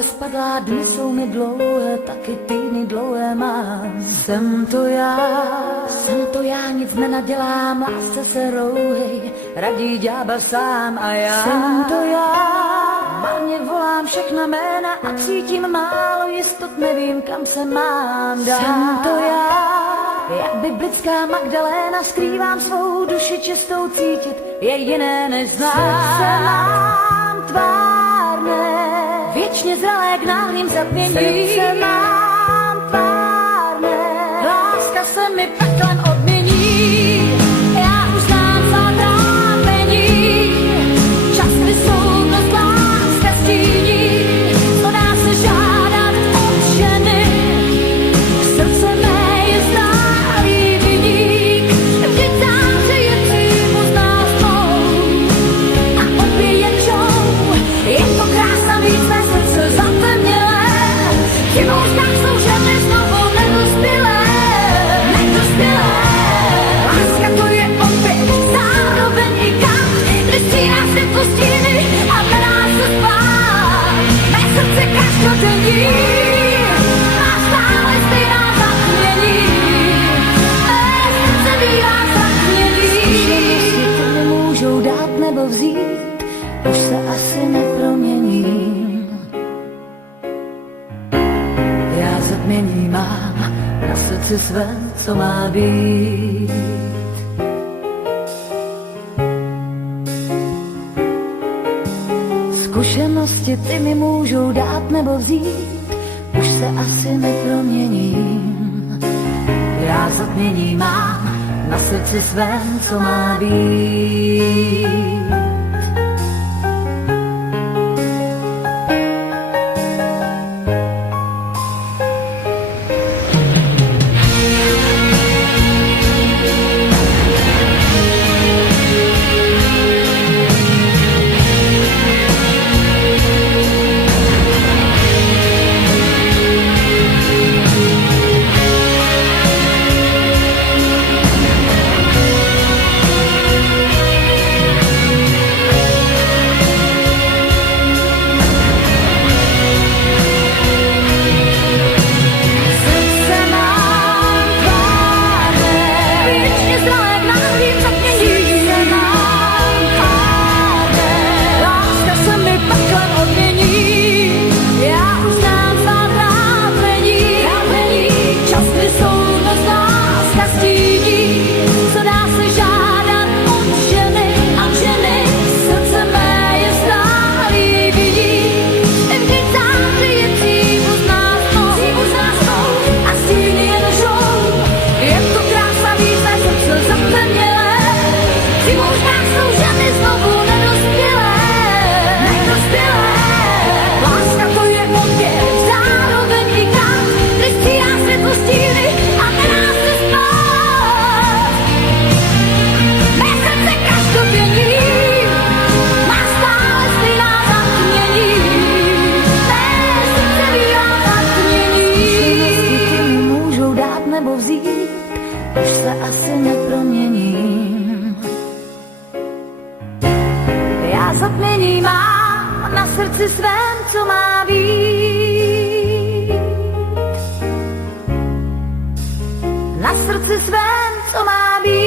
bezpadlá, dny jsou mi dlouhé, taky týdny dlouhé mám. Jsem to já, nic nenadělám, lásce se rouhej, radí ďábel sám a já. Jsem to já, marně volám všechna jména a cítím málo jistot, nevím kam se mám dát. Jsem to já, jak biblická Magdaléna, skrývám svou duši čistou, cítit je jiné než znát. Srdce mám tvárné, věčně zralé k náhlým zatměním. Srdce mám tvárné, láska se mi peklem odmění. Já už znám svá trápení, čas mi soudnost láska stíní. Co dá se žádat od ženy, srdce mé je zdálý viník. Vždyť záře je přímo z nás dvou a obě jen žou. Je to krása víc, mé srdce zatemnělé, v možnách jsou ženy znovu nedospělé. Láska to je opět zároveň i kam, kde stříná světlo stíny a nedá se spát. Mé srdce každodenní má stále stejná zatmění. Mé srdce bývá zatmění. Zkušenosti to nemůžou dát nebo vzít, už se asi neproměním. Já zatmění mám na srdci svém, co má být. Zkušenosti ty mi můžou dát nebo vzít, už se asi neproměním. Já zatmění mám na srdci svém, co má být. Nebo vzít, už se asi neproměním. Já zatmění mám na srdci svém, co má být. Na srdci svém, co má být.